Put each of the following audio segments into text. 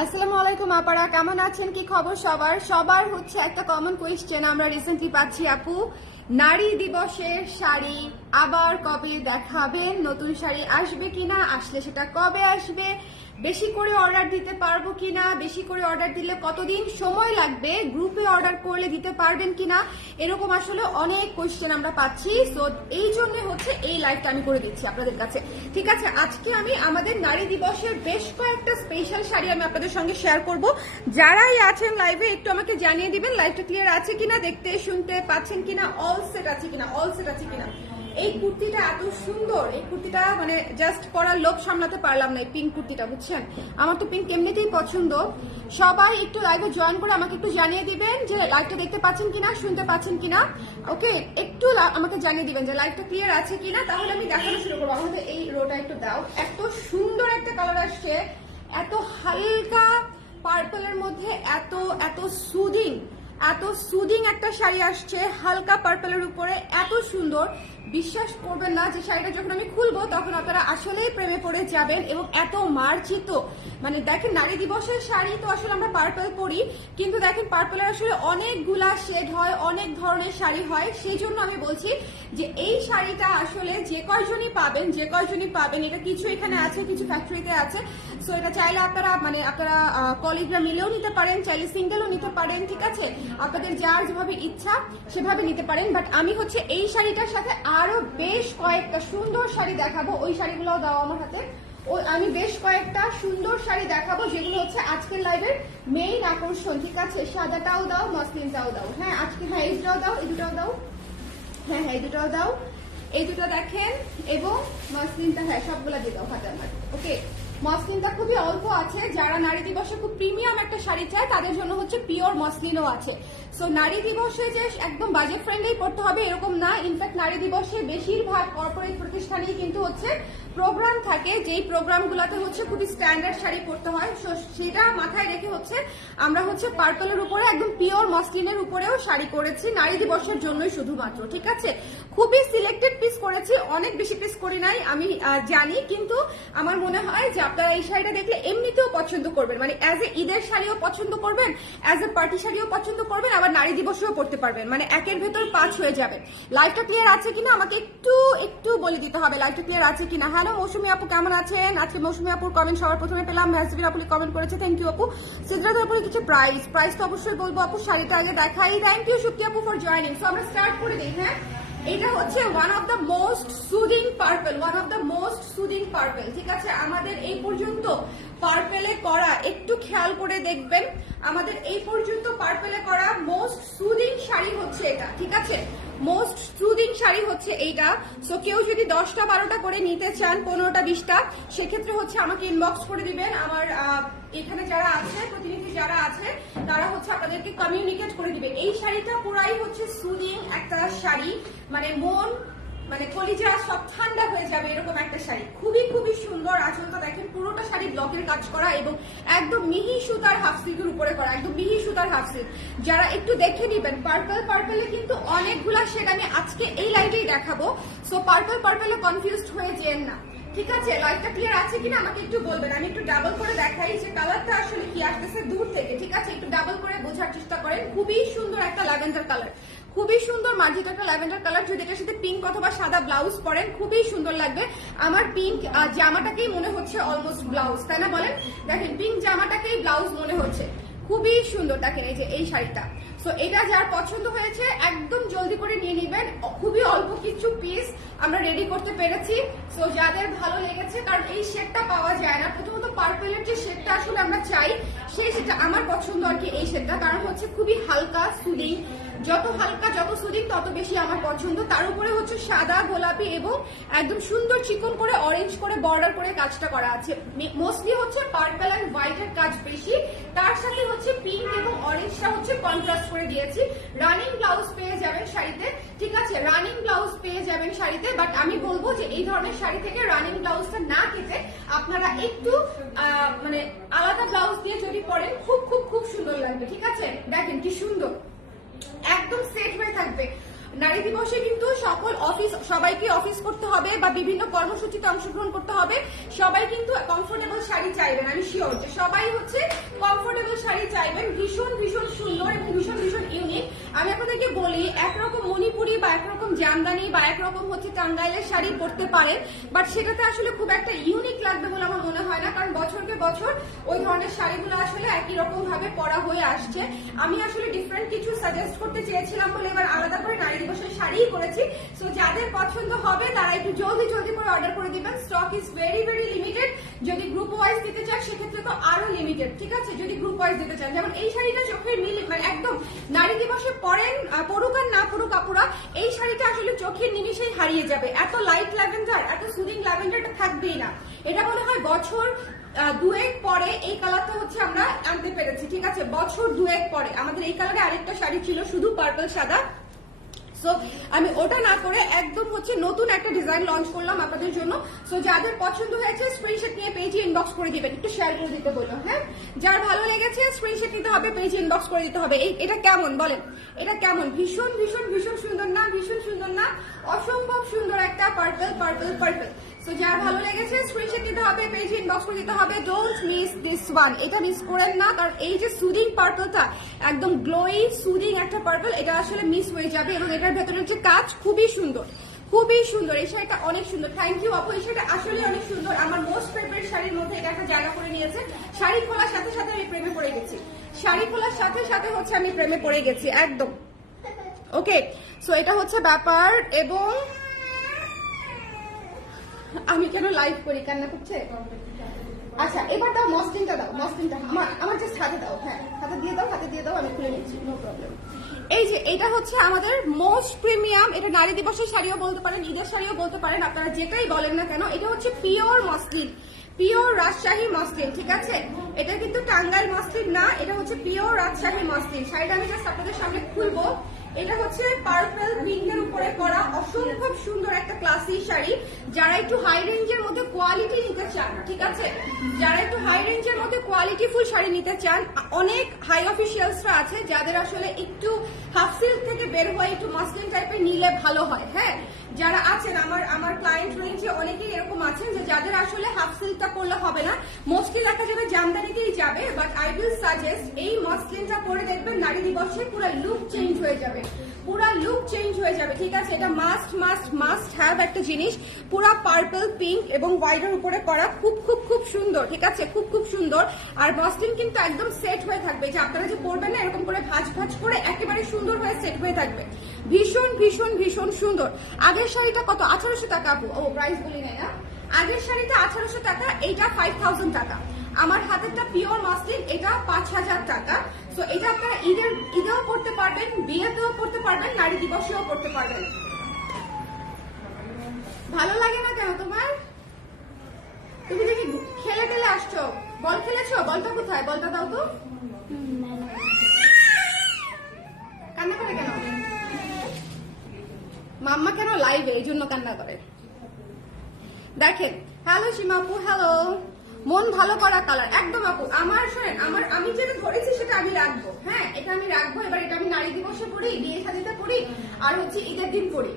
আসসালামু আলাইকুম আপারা, কেমন আছেন? কি খবর সবার হচ্ছে একটা কমন কোয়েশ্চেন আমরা রিসেন্টলি পাচ্ছি আপু, নারী দিবসের শাড়ি আবার কবে দেখাবেন? নতুন শাড়ি আসবে কিনা? আসলে সেটা কবে আসবে? বেশি করে অর্ডার দিতে পারবো কিনা? বেশি করে অর্ডার দিলে কতদিন সময় লাগবে? গ্রুপে অর্ডার করলে দিতে পারবেন কিনা? এরকম আসলে অনেক কোয়েশ্চেন আমরা পাচ্ছি। সো এই জন্য হচ্ছে এই লাইভটা আমি করে দিচ্ছি আপনাদের কাছে। ঠিক আছে, আজকে আমি আমাদের নারী দিবসের বেশ কয়েকটা স্পেশাল শাড়ি আমি আপনাদের সঙ্গে শেয়ার করব। যারাই আছেন লাইভে একটু আমাকে জানিয়ে দিবেন লাইভটা ক্লিয়ার আছে কিনা, দেখতে শুনতে পাচ্ছেন কিনা, অল সেট আছে কিনা। এই কুর্তিটা এত সুন্দর, এই কুর্তিটা মানে জাস্ট পরার লোভ সামলাতে পারলাম না। এই পিঙ্ক কুর্তিটা বুঝছেন, আমার তো পিঙ্ক এমনিতেই পছন্দ। সবাই একটু লাইভে জয়েন করে আমাকে একটু জানিয়ে দিবেন যে লাইভটা দেখতে পাচ্ছেন কিনা, শুনতে পাচ্ছেন কিনা। ওকে, একটু আমাকে জানিয়ে দিবেন যে লাইভটা ক্লিয়ার আছে কিনা, তাহলে আমি দেখানো শুরু করবো। আমাদের এই রোটা একটু দাও। এত সুন্দর একটা কালার আসছে, এত হালকা পার্পলের মধ্যে এত এত সুদিং একটা শাড়ি আসছে হালকা পার্পলের উপরে, এত সুন্দর। বিশ্বাস করবেন না যে শাড়িটা যখন আমি খুলবো তখন আপনারা আসলেই প্রেমে পড়ে যাবেন। এবং এত মার্জিত, মানে দেখেন নারী দিবসের শাড়ি তো আসলে আমরা পার্পল পরি, কিন্তু দেখেন পার্পলের আসলে অনেকগুলা শেড হয়, অনেক ধরনের শাড়ি হয়। সেই জন্য আমি বলছি যে এই শাড়িটা আসলে যে কয়জনই পাবেন, এটা কিছু এখানে আছে, কিছু ফ্যাক্টরিতে আছে। সো এটা চাইলে আপনারা আপনারা কলিগরা মিলেও নিতে পারেন, চাইলে সিঙ্গেলও নিতে পারেন। ঠিক আছে, আপনাদের যার যেভাবে ইচ্ছা সেভাবে নিতে পারেন। বাট আমি হচ্ছে এই শাড়িটার সাথে আরো বেশ কয়েকটা সুন্দর শাড়ি দেখাবো। ওই শাড়িগুলো দাও আমার হাতে। আমি বেশ কয়েকটা সুন্দর শাড়ি দেখাবো যেগুলো হচ্ছে আজকের লাইভের মেইন আকর্ষণ। ঠিক আছে, সাদাটাও দাও, মসলিনটাও দাও। হ্যাঁ আজকে, হ্যাঁ এই দুটাও দাও, এই দুটাও দাও। হ্যাঁ এই দুটাও দাও, এই দুটো দেখেন। এবং মসলিনটা, হ্যাঁ সবগুলা দিয়ে দাও হাতে আমার। ওকে, মসলিনটা খুবই অল্প আছে। যারা নারী দিবসে খুব প্রিমিয়াম একটা শাড়ি চায় তাদের জন্য হচ্ছে পিওর মসলিনও আছে। সো নারী দিবসে যে একদম বাজেট ফ্রেন্ডলি পড়তে হবে এরকম না। ইনফ্যাক্ট নারী দিবসে বেশিরভাগ কর্পোরেট প্রতিষ্ঠানেই কিন্তু হচ্ছে প্রোগ্রাম থাকে, যেই প্রোগ্রামগুলোতে হচ্ছে খুবই স্ট্যান্ডার্ড শাড়ি পরতে হয়। সো সেটা মাথায় রেখে হচ্ছে আমরা হচ্ছে পার্পলের উপরে একদম পিওর মসলিনের উপরেও শাড়ি করেছি নারী দিবসের জন্যই শুধুমাত্র। ঠিক আছে, খুবই সিলেক্টেড পিস করেছি, অনেক বেশি পিস করি নাই আমি জানি, কিন্তু আমার মনে হয় যে আপনারা এই শাড়িটা দেখলে এমনিতেও পছন্দ করবেন। মানে অ্যাজ এ ঈদের শাড়িও পছন্দ করবেন, অ্যাজ এ পার্টি শাড়িও পছন্দ করবেন, আবার নারী দিবসেও পড়তে পারবেন। মানে একের ভেতর 5 হয়ে যাবে। লাইভটা ক্লিয়ার আছে কিনা আমাকে একটু বলে দিতে হবে লাইভটা ক্লিয়ার আছে কিনা। হ্যালো মৌসুমী আপু, কেমন আছেন? আজকে মৌসুমী আপুর কমেন্ট সবার প্রথমে পেলাম। মেহসবির আপু কমেন্ট করেছে, থ্যাংক ইউ আপু। সিদ্ধার্থ আপুর কিছু প্রাইস তো অবশ্যই বলবো আপু, শাড়িটা আগে দেখাই। থ্যাংক ইউ শুক্তি আপু ফর জয়নিং। সো আমরা স্টার্ট করে দিই। হ্যাঁ, এটা হচ্ছে one of the most soothing purple. ঠিক আছে, আমাদের এই পর্যন্ত পার্পেলে করা, একটু খেয়াল করে দেখবেন, আমাদের এই পর্যন্ত পার্পেলে করা মোস্ট সুদিং শাড়ি হচ্ছে এটা। ঠিক আছে, মোস্ট সুদিং শাড়ি হচ্ছে এইটা। সো কেউ যদি 10টা 12টা করে নিতে চান, 15টা 20টা, সেক্ষেত্রে হচ্ছে আমাকে ইনবক্স করে দিবেন। আমার এখানে যারা আছে, প্রতিনিধি যারা আছে, তারা হচ্ছে আপনাদেরকে কমিউনিকেট করে দিবে। এই শাড়িটা পুরাই হচ্ছে সুদিং একটা শাড়ি, মানে মন কলিজা সব ঠান্ডা হয়ে যাবে এরকম একটা শাড়ি। খুবই সুন্দর। আঁচলটা দেখেন, পুরোটা শাড়ি ব্লকের কাজ করা এবং একদম মিহি সুতার হাফ সিল্কের উপরে করা, একদম মিহি সুতার হাফ সিল্ক। যারা একটু দেখে নিবেন, পার্পলে কিন্তু অনেকগুলা শেড আমি আজকে এই লাইভেই দেখাবো। সো পার্পলে কনফিউজড হয়ে যেন না। ঠিক আছে, লাইটটা ক্লিয়ার আছে কিনা আমাকে একটু বলবেন। আমি একটু ডাবল করে দেখাই যে কালারটা আসলে কি আসতেছে দূর থেকে। ঠিক আছে, একটু ডাবল করে বোঝার চেষ্টা করেন। খুবই সুন্দর একটা ল্যাভেন্ডার কালার, খুবই সুন্দর মার্জিত একটা ল্যাভেন্ডার কালার। যদি এটার সাথে পিঙ্ক অথবা সাদা ব্লাউজ পরেন খুবই সুন্দর লাগবে। আমার পিঙ্ক জামাটাকেই মনে হচ্ছে অলমোস্ট ব্লাউজ, তাই না বলেন? দেখেন পিঙ্ক জামাটাকেই ব্লাউজ মনে হচ্ছে। খুবই সুন্দর। দেখেন এই যে এই শাড়িটা। সো এটা যার পছন্দ হয়েছে একদম জলদি করে নিয়ে নিবেন। খুবই অল্প কিছু পিস আমরা রেডি করতে পেরেছি। সো যাদের ভালো লেগেছে, কারণ এই শেডটা পাওয়া যায় না। প্রথমত পার্পলের যে শেডটা আসলে আমরা চাই, সেই শেডটা আমার পছন্দ আর কি। এই শেডটা কারণ হচ্ছে খুবই হালকা সুদিং, যত হালকা যত সুদিং তত বেশি আমার পছন্দ। তার উপরে হচ্ছে সাদা গোলাপি এবং একদম সুন্দর চিকন করে অরেঞ্জ করে বর্ডার করে কাজটা করা আছে। মোস্টলি হচ্ছে পার্পল এন্ড হোয়াইটের কাজ বেশি, তার সাথে হচ্ছে পিঙ্ক এবং অরেঞ্জটা হচ্ছে কন্ট্রাস্ট করে দিয়েছি। রানিং ব্লাউজ পেয়ে যাবেন শাড়িতে। ঠিক আছে, রানিং ব্লাউজ পেয়ে যাবেন শাড়িতে। বাট আমি বলবো যে এই ধরনের শাড়ি থেকে রানিং ব্লাউজটা না কেটে আপনারা একটু আলাদা ব্লাউজ দিয়ে যদি পরেন খুব সুন্দর লাগবে। ঠিক আছে, দেখেন কি সুন্দর, একদম সেট হয়ে থাকবে। নারী দিবসে কিন্তু সকল সবাইকে অফিস করতে হবে বা বিভিন্ন কর্মসূচিতে অংশগ্রহণ করতে হবে, সবাই কিন্তু কমফোর্টেবল শাড়ি চাইবেন। আমি শিওর যে সবাই হচ্ছে কমফোর্টেবল শাড়ি চাইবেন, ভীষণ ভীষণ সুন্দর এবং ভীষণ ভীষণ ইউনিক। আমি আপনাদেরকে বলি, একরকম মণিপুরি বা একরকম জামদানি বা একরকম হচ্ছে টাঙ্গাইলের শাড়ি পরতে পারেন, বাট সেটাতে আসলে খুব একটা ইউনিক লাগবে বলে আমার মনে হয় না, কারণ বছরকে বছর ওই ধরনের শাড়িগুলো আসলে একই রকম ভাবে পরা হয়ে আসছে। আমি আসলে ডিফারেন্ট কিছু সাজেস্ট করতে চেয়েছিলাম বলে এবার আলাদা করে নারী দিবসের শাড়িই করেছি। সো যাদের পছন্দ হবে তারা একটু জলদি জলদি করে অর্ডার করে দিবেন। Stock is very very limited. যদি গ্রুপ ওয়াইজ দিতে চান সেক্ষেত্রে তো আরো লিমিটেড, ঠিক আছে? যদি গ্রুপ ওয়াইজ দিতে চান, যেমন এই শাড়িটা চোখের মিল, মানে একদম নারী দিবসে পরুক আর না পরুক আপুরা, এই শাড়িটা আসলে চোখের নিমিশেই হারিয়ে যাবে। এত লাইট ল্যাভেন্ডার, এত সুদিং ল্যাভেন্ডারটা থাকবেই না। এটা মনে হয় বছর দুয়েক পরে এই কালারটা হচ্ছে আমরা আনতে পেরেছি, ঠিক আছে? বছর দুয়েক পরে আমাদের এই কালারে আরেকটা শাড়ি ছিল শুধু পার্পল সাদা। সো আমি ওটা না করে একদম হচ্ছে নতুন একটা ডিজাইন লঞ্চ করলাম আপনাদের জন্য। সো যাদের পছন্দ হয়েছে স্ক্রিনশট নিয়ে পেজে ইনবক্স করে দিবেন, একটু শেয়ার করে দিতে বললো। হ্যাঁ, যার ভালো লেগেছে স্ক্রিনশট নিতে হবে, পেজে ইনবক্স করে দিতে হবে। এটা কেমন বলেন? এটা কেমন? ভীষণ ভীষণ ভীষণ সুন্দর না? ভীষণ সুন্দর না? অসম্ভব সুন্দর একটা পার্পল পার্পল পার্পল। সো যার ভালো লেগেছে স্ক্রিনশট নিতে হবে, পেজে ইনবক্স করে দিতে হবে। ডোন্ট মিস দিস ওয়ান, এটা মিস করেন না, কারণ এই যে সুদিং পার্পলটা, একদম গ্লোয়ি সুদিং একটা পার্পল, এটা আসলে মিস হয়ে যাবে। এবং এটার ভেতরে হচ্ছে কাজ খুবই সুন্দর, খুবই সুন্দর। এই শাড়িটা অনেক সুন্দর। থ্যাংক ইউ আপু, এই শাড়িটা আসলে অনেক সুন্দর। আমার মোস্ট ফেভারিট শাড়ির মধ্যে এটা একটা জায়গা করে নিয়েছে। শাড়ি খোলার সাথে সাথে আমি প্রেমে পড়ে গেছি, শাড়ি খোলার সাথে সাথে হচ্ছে আমি প্রেমে পড়ে গেছি একদম। ওকে, সো এটা হচ্ছে ব্যাপার। এবং আমি কেন লাইভ করি, কান্না করছে? আচ্ছা, এবার দাও মসলিনটা, দাও মসলিনটা, আমার জাস্ট হাতে দাও। হ্যাঁ, হাতে দিয়ে দাও, হাতে দিয়ে দাও, আমি খুলে নিচ্ছি, নো প্রবলেম। এই যে এটা হচ্ছে আমাদের মোস্ট প্রিমিয়াম, এটা নারী দিবসের শাড়িও বলতে পারেন, ঈদের শাড়িও বলতে পারেন, আপনারা যেটাই বলেন না কেন। এটা হচ্ছে pure muslin, pure Rajshahi muslin, ঠিক আছে? এটা কিন্তু টাঙ্গাইল মসলিন না, এটা হচ্ছে পিওর রাজশাহী মসলিন। শাড়িটা আমি জাস্ট আপনাদের সামনে খুলবো। এটা হচ্ছে পার্পল পিঙ্কের উপরে করা অসম্ভব সুন্দর একটা ক্লাসি শাড়ি। যারা একটু হাই রেঞ্জের মধ্যে কোয়ালিটি নিতে চান, ঠিক আছে, যারা একটু হাই রেঞ্জের মধ্যে কোয়ালিটিফুল শাড়ি নিতে চান, অনেক হাই অফিসিয়ালসরা আছে যাদের আসলে একটু হাফ সিল্ক থেকে বের হয়ে একটু মসলিন টাইপের নিলে ভালো হয়। হ্যাঁ, যারা আছেন আমার ক্লায়েন্ট রেঞ্জে অনেকেই এরকম আছেন যে যাদের আসলে হাফ সিল্কটা করলে হবে না, মোস্টলি দেখা যাবে জামদানিতেই যাবে। বাট আই উইল সাজেস্ট এই মসলিনটা পরে দেখবেন নারী দিবসে পুরো লুক চেঞ্জ হয়ে যাবে, পুরা লুক চেঞ্জ হয়ে যাবে, ঠিক আছে? এটা মাস্ট মাস্ট মাস্ট হ্যাভ একটা জিনিস। পুরা পার্পল পিঙ্ক এবং হোয়াইটের উপরে করা, খুব খুব খুব সুন্দর, ঠিক আছে? খুব খুব সুন্দর। আর মসলিন কিন্তু একদম সেট হয়ে থাকবে, যে আপনারা যে পরবেন না এরকম করে ভাঁজ ভাঁজ করে একেবারে সুন্দর হয়ে সেট হয়ে থাকবে। ভীষণ ভীষণ ভীষণ সুন্দর। আগের শাড়িটা কত? 1800 টাকা আপু। ও, প্রাইস বলি নাই না? আগের শাড়িটা 1800 টাকা, এইটা 5000 টাকা। আমার হাতেরটা পিওর মসলিন, এটা 5000 টাকা। সো এটা আপনারা ঈদেও পড়তে পারবেন, বিয়েতেও পড়তে পারবেন, নারী দিবসেও পড়তে পারবেন। ভালো লাগে না কেন তোমার? তুমি দেখি খেলে টেলে আসছো, বল খেলেছো? বলটা কোথায়? বলটা দাও তো। কান্না করে কেন? মাম্মা কেন লাইভে, এই জন্য কান্না করে। দেখেন, হ্যালো সীমা আপু, হ্যালো। মন ভালো করা কালার একদম আপু। আমার শোনেন, আমি যেটা ধরেছি সেটা আমি রাখবো। হ্যাঁ, এটা আমি রাখবো। এবার এটা আমি নারী দিবসে পড়ি, বিয়ে শাদীতে পড়ি, আর হচ্ছে ঈদের দিন পড়ি।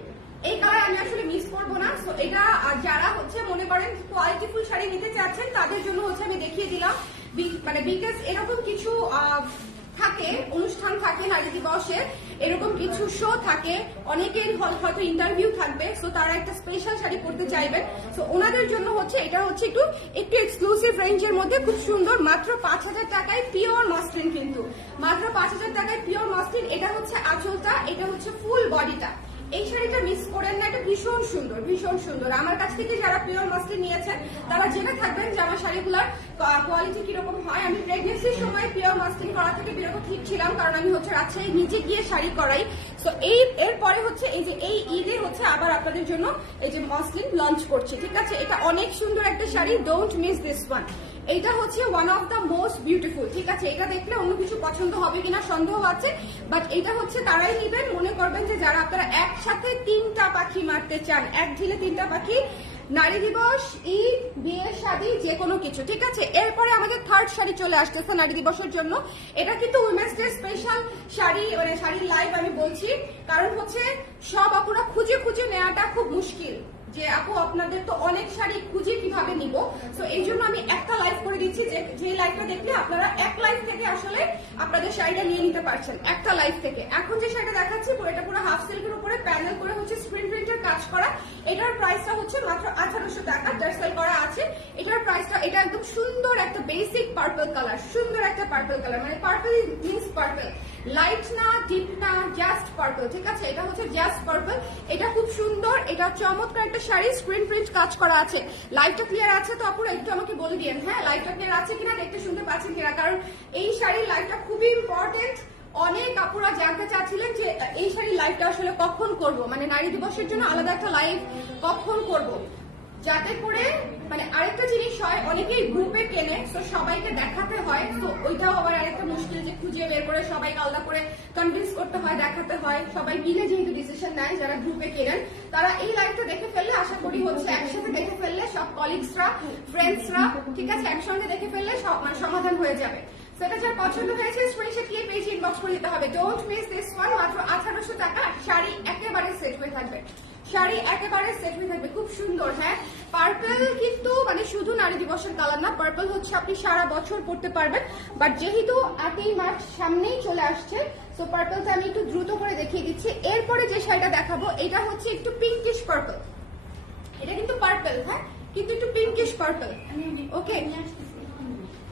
এই কালার আমি আসলে মিস করবো না। সো এটা যারা হচ্ছে মনে করেন কোয়ালিটিফুল শাড়ি নিতে চাচ্ছেন তাদের জন্য হচ্ছে আমি দেখিয়ে দিলাম। মানে বিকজ এরকম কিছু থাকে, অনুষ্ঠান থাকে নারী দিবসে, এরকম কিছু শো থাকে, অনেকের হয়তো ইন্টারভিউ থাকবে। সো তারা একটা স্পেশাল শাড়ি পরতে চাইবেন। সো ওনাদের জন্য হচ্ছে এটা হচ্ছে একটু এক্সক্লুসিভ রেঞ্জের মধ্যে খুব সুন্দর, মাত্র 5000 টাকায় পিওর মসলিন, কিন্তু মাত্র 5000 টাকায় পিওর মসলিন। এটা হচ্ছে আঁচলটা, এটা হচ্ছে ফুল বডিটা। এই শাড়িটা মিস করেন না, এটা ভীষণ সুন্দর, ভীষণ সুন্দর। আমার কাছ থেকে যারা পিওর মসলিন নিয়েছেন তারা জেনে থাকবেন যে আমার শাড়িগুলোর কোয়ালিটি কিরকম হয়। আমি প্রেগনেন্সির সময় পিওর মসলিন করা থেকে বিরত ছিলাম, কারণ আমি হচ্ছে রাজশাহী নিজে গিয়ে শাড়ি করাই। সো এরপরে হচ্ছে এই যে এই ঈদে হচ্ছে আবার আপনাদের জন্য এই যে মসলিন লঞ্চ করছি, ঠিক আছে? এটা অনেক সুন্দর একটা sari, don't miss this one. এটা হচ্ছে one of the most beautiful, ঠিক আছে? এটা দেখলে অন্য কিছু পছন্দ হবে কিনা সন্দেহ আছে, বাট এটা হচ্ছে তারাই নিবেন, মনে করবেন যে যারা আপনারা একসাথে 3টা পাখি মারতে চান, এক ঢিলে 3টা পাখি নারী দিবস, ঈদ, বিয়ে, শাদী, যে কোনো কিছু, ঠিক আছে। এরপরে আমাদের থার্ড শাড়ি চলে আসতেছে নারী দিবসের জন্য। এটা কিন্তু উইমেন্স ডে স্পেশাল শাড়ি, মানে শাড়ির লাইভ আমি বলছি, কারণ হচ্ছে সব আপুরা খুঁজে খুঁজে নেওয়াটা খুব মুশকিল, যে আপু আপনাদের তো অনেক শাড়ি খুঁজে কিভাবে নিব। তো এই জন্য আমি একটা লাইভ করে দিচ্ছি, যে লাইভটা দেখলে আপনারা এক লাইভ থেকে আসলে আপনাদের শাড়িটা নিয়ে নিতে পারছেন, একটা লাইভ থেকে। এখন যে শাড়িটা দেখাচ্ছি এটা পুরো হাফ সিল্কের উপরে প্যানেল করে হচ্ছে স্ক্রিন প্রিন্টের কাজ করা। এটার প্রাইসটা হচ্ছে মাত্র 1800 টাকা, টার্সেল করা আছে। এটার প্রাইসটা, এটা একদম সুন্দর একটা বেসিক পার্পল কালার, সুন্দর একটা পার্পল কালার, মানে পার্পল মিন্স পার্পল, লাইট না ডিপ না, জাস্ট পার্পল, ঠিক আছে। এটা হচ্ছে জাস্ট পার্পল, এটা খুব সুন্দর, এটা চমৎকার একটা শাড়ি, স্ক্রিন প্রিন্ট কাজ করা আছে। লাইভটা ক্লিয়ার আছে তো আপুরা একটু আমাকে বলে দিন, হ্যাঁ লাইভটা ক্লিয়ার আছে কিনা, দেখতে শুনতে পাচ্ছেন কিনা, কারণ এই শাড়ির লাইভটা খুবই ইম্পর্টেন্ট। অনেক আপুরা জানতে চাচ্ছিলেন যে এই শাড়ির লাইভটা আসলে কখন করব, মানে নারী দিবসের জন্য আলাদা একটা লাইভ কখন করব, যাতে করে মানে আরেকটা জিনিস হয়, অনেকেই গ্রুপে কেনে তো সবাইকে দেখাতে হয়, তো ওইটাও আবার আরেকটা মুশকিল, যে খুঁজে বের করে সবাইকে আলাদা করে কনভিন্স করতে হয়, দেখাতে হয়। সবাই মিলে যেহেতু ডিসিশন নেয়, যারা গ্রুপে কেনেন তারা এই লাইভটা দেখে ফেললে, আশা করি হচ্ছে একসাথে দেখে ফেললে সব কলিগসরা, ফ্রেন্ডসরা, ঠিক আছে, একসঙ্গে দেখে ফেললে সব মানে সমাধান হয়ে যাবে। সেটা যার পছন্দ হয়েছে স্ক্রিনশট নিয়ে পেজে ইনবক্স করে দিতে হবে। ডোন্ট মিস দিস ওয়ান, মাত্র 1800 টাকা, শাড়ি একেবারে সেট হয়ে থাকবে, শাড়ি একেবারে সেট হয়ে থাকবে, খুব সুন্দর। হ্যাঁ, পার্পল কিন্তু মানে শুধু নারী দিবসের কালার না, পার্পল হচ্ছে আপনি সারা বছর পরতে পারবেন, বাট যেহেতু 8ই মার্চ সামনেই চলে আসছে, তো পার্পলটা আমি একটু দ্রুত করে দেখিয়ে দিচ্ছি। এরপরে যে শাড়িটা দেখাবো এটা হচ্ছে একটু পিঙ্কিশ পার্পল, এটা কিন্তু পার্পল, হ্যাঁ কিন্তু একটু পিঙ্কিশ পার্পল, ওকে,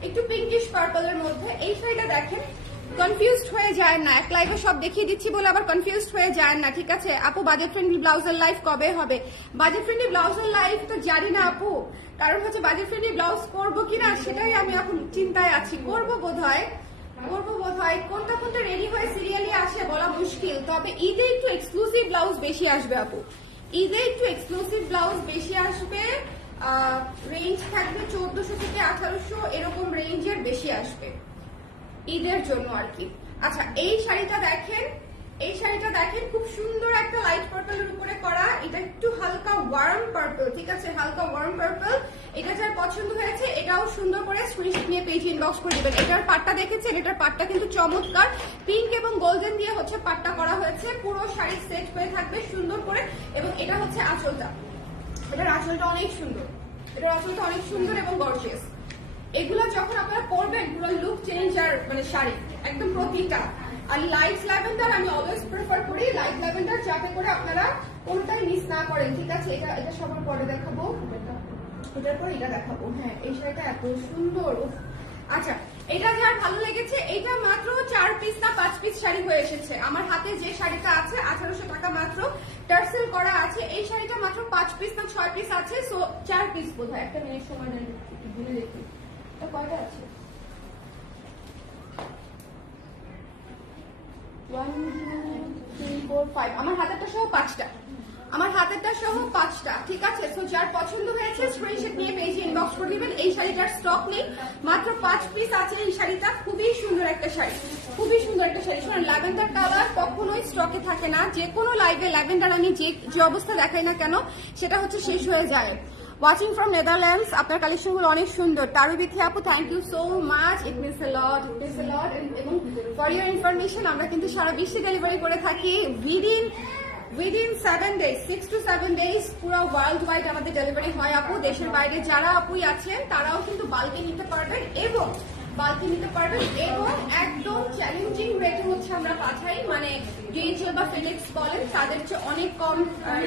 একটু পিঙ্কিশ পার্পলের মধ্যে। এই শাড়িটা দেখেন, কনফিউজড হয়ে যায় না, এক লাইভে সব দেখিয়ে দিচ্ছি বলে আবার কনফিউজড হয়ে যায় না, ঠিক আছে। আপু বাজেট ফ্রেন্ডলি ব্লাউজের লাইভ কবে হবে? বাজেট ফ্রেন্ডলি ব্লাউজের লাইভ তো জানি না আপু, কারণ হচ্ছে বাজেট ফ্রেন্ডলি ব্লাউজ করবো কিনা সেটাই আমি এখন চিন্তায় আছি। করবো বোধহয়, কোনটা কোনটা রেডি হয়ে সিরিয়ালি আসে বলা মুশকিল, তবে ঈদে একটু এক্সক্লুসিভ ব্লাউজ বেশি আসবে আপু, ঈদে একটু এক্সক্লুসিভ ব্লাউজ বেশি আসবে, রেঞ্জ থাকবে 1400 থেকে 1800 এরকম রেঞ্জের বেশি আসবে ঈদের জন্য আর কি। আচ্ছা এই শাড়িটা দেখেন, এই শাড়িটা দেখেন, খুব সুন্দর একটা লাইট পার্পলের উপরে করা, এটা একটু হালকা ওয়ার্ম পার্পল, ঠিক আছে, হালকা ওয়ার্ম পার্পল। এটা যার পছন্দ হয়েছে এটাও সুন্দর করে স্ক্রিনশট নিয়ে পেজে ইনবক্স করে দিবেন। এটার পাটটা দেখেছেন, এটার পাটটা কিন্তু চমৎকার, পিঙ্ক এবং গোল্ডেন দিয়ে হচ্ছে পাটটা করা হয়েছে, পুরো শাড়ি সেট হয়ে থাকবে সুন্দর করে। এবং এটা হচ্ছে আঁচলটা, এটার আঁচলটা অনেক সুন্দর, এটার আঁচলটা অনেক সুন্দর এবং গর্জিয়াস। এগুলো যখন আপনারা পরবেন পুরো লুক চেঞ্জ, আর মানে শাড়ি একদম প্রতিটা। আর লাইট ল্যাভেন্ডার আমি অলওয়েজ প্রেফার করি, লাইট ল্যাভেন্ডার, যাতে করে আপনারা কোনটাই মিস না করেন, ঠিক আছে। এটা সবার পরে দেখাবো, এটার পর এটা দেখাবো। হ্যাঁ এই শাড়িটা এত সুন্দর। আচ্ছা এটা যার ভালো লেগেছে, এটা মাত্র 4 পিস না 5 পিস শাড়ি হয়ে এসেছে। আমার হাতে যে শাড়িটা আছে 1800 টাকা মাত্র, টার্সেল করা আছে। এই শাড়িটা মাত্র 5 পিস না 6 পিস আছে, সো 4 পিস বোধহয়, একটা মিনিট সময় নেন ভুলে দেখি এটা কয়টা আছে। 1 2 3 4 5, আমার হাতেরটা সহ 5টা, আমার হাতেরটা সহ 5টা, ঠিক আছে। সো যার পছন্দ হয়েছে স্ক্রিনশট নিয়ে পেজে ইনবক্স করে দিবেন। এই শাড়িটার স্টক নেই, মাত্র 5 পিস আছে। এই শাড়িটা খুবই সুন্দর একটা শাড়ি, খুবই সুন্দর একটা শাড়ি। শুনুন, ল্যাভেন্ডার কালার কখনোই স্টকে থাকে না, যে কোনো লাইভে ল্যাভেন্ডার আমি যে অবস্থা দেখাই না কেন সেটা হচ্ছে শেষ হয়ে যায়। ওয়াচিং ফ্রম নেদারল্যান্ডস, আপনার কালেকশনগুলো অনেক সুন্দর। তারু বিথি আপু thank you so much, it means a lot, it means a lot. এবং ফর ইউর ইনফরমেশন আমরা কিন্তু সারা বিশ্বে ডেলিভারি করে থাকি উইদিন 7 days, 6 to 7 days পুরো ওয়ার্ল্ড ওয়াইড আমাদের ডেলিভারি হয় আপু। দেশের বাইরে যারা আপুই আছেন তারাও কিন্তু বাল্কে নিতে পারবেন, এবং একদম চ্যালেঞ্জিং রেটে হচ্ছে আমরা পাঠাই, মানে ডিএইচএল বা ফিনিক্স বলেন তাদের চেয়ে অনেক কম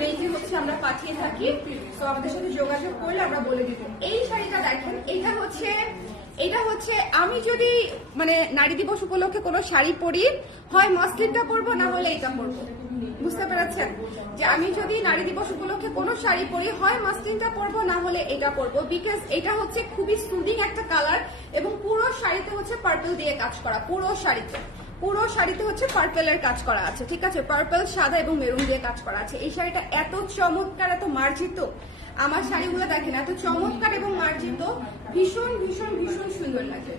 রেঞ্জে হচ্ছে আমরা পাঠিয়ে থাকি। তো আমাদের সাথে যোগাযোগ করলে আমরা বলে দিব। এই শাড়িটা দেখেন, এটা হচ্ছে আমি যদি মানে নারী দিবস উপলক্ষে কোনো শাড়ি পরি, হয় মসলিনটা পরবো না হলে এটা পরবো, বুঝতে পেরেছেন? যে আমি যদি নারী দিবস উপলক্ষে কোনো শাড়ি পরি, হয় মসলিনটা পরবো না হলে এটা পরবো, বিকজ এটা হচ্ছে খুবই সুদিং একটা কালার, এবং পুরো শাড়িতে হচ্ছে পার্পল দিয়ে কাজ করা, পুরো শাড়িতে হচ্ছে পার্পলের কাজ করা আছে, ঠিক আছে, পার্পল, সাদা এবং মেরুন দিয়ে কাজ করা আছে। এই শাড়িটা এত চমৎকার, এত মার্জিত, আমার শাড়িগুলো দেখেন এত চমৎকার এবং মার্জিত, ভীষণ ভীষণ ভীষণ সুন্দর লাগে,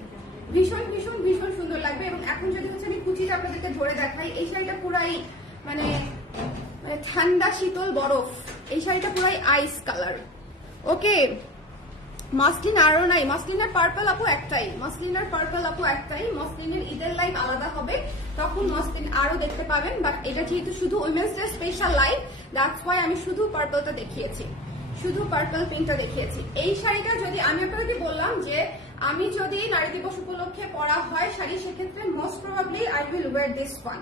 ভীষণ ভীষণ ভীষণ সুন্দর লাগবে। এবং এখন যদি হচ্ছে আমি কুচিটা আপনাদেরকে ধরে দেখাই, এই শাড়িটা পুরাই মানে ঠান্ডা শীতল বরফ, এই শাড়িটা পুরাই আইস কালার, ওকে, মাসলিন আরো নাই, মাসলিনের পার্পল আপু একটাই, মাসলিনের পার্পল আপু একটাই, মাসলিনের ঈদের লাইভ আলাদা হবে, তখন মাসলিন আরো দেখতে পাবেন। বাট এটা যেহেতু শুধু women's day special live, that's why আমি শুধু পার্পলটা দেখিয়েছি, শুধু পার্পল পিঙ্কটা দেখিয়েছি। এই শাড়িটা যদি আমি আপনাদেরকে বললাম যে আমি যদি নারী দিবস উপলক্ষে পরা হয় শাড়ি, সেক্ষেত্রে most probably I will wear this one,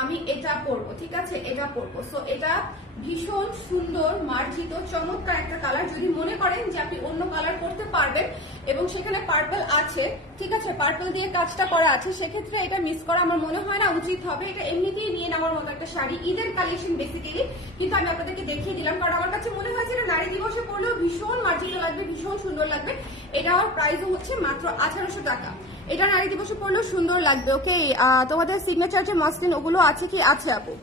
আমি এটা পরবো, ঠিক আছে, এটা পরবো। সো এটা ভীষণ সুন্দর মার্জিত চমৎকার একটা কালার। যদি মনে করেন যে আপনি অন্য কালার করতে পারবেন এবং সেখানে পার্পল আছে, ঠিক আছে, পার্পল দিয়ে কাজটা করা আছে, সেক্ষেত্রে এটা মিস করা আমার মনে হয় না উচিত হবে। এটা এমনিতেই নিয়ে নেওয়ার মতো একটা শাড়ি, ঈদের কালেকশন বেসিক্যালি, কিন্তু আমি আপনাদেরকে দেখিয়ে দিলাম কারণ আমার কাছে মনে হয়েছে এটা নারী দিবসে পরলেও ভীষণ মার্জিত লাগবে, ভীষণ সুন্দর লাগবে। এটার প্রাইসও হচ্ছে মাত্র 1800 টাকা। এটা নারী দিবসে পরলেও সুন্দর লাগবে। ওকে, তোমাদের সিগনেচার যে মসলিন ওগুলো আছে কি? আছে আপু।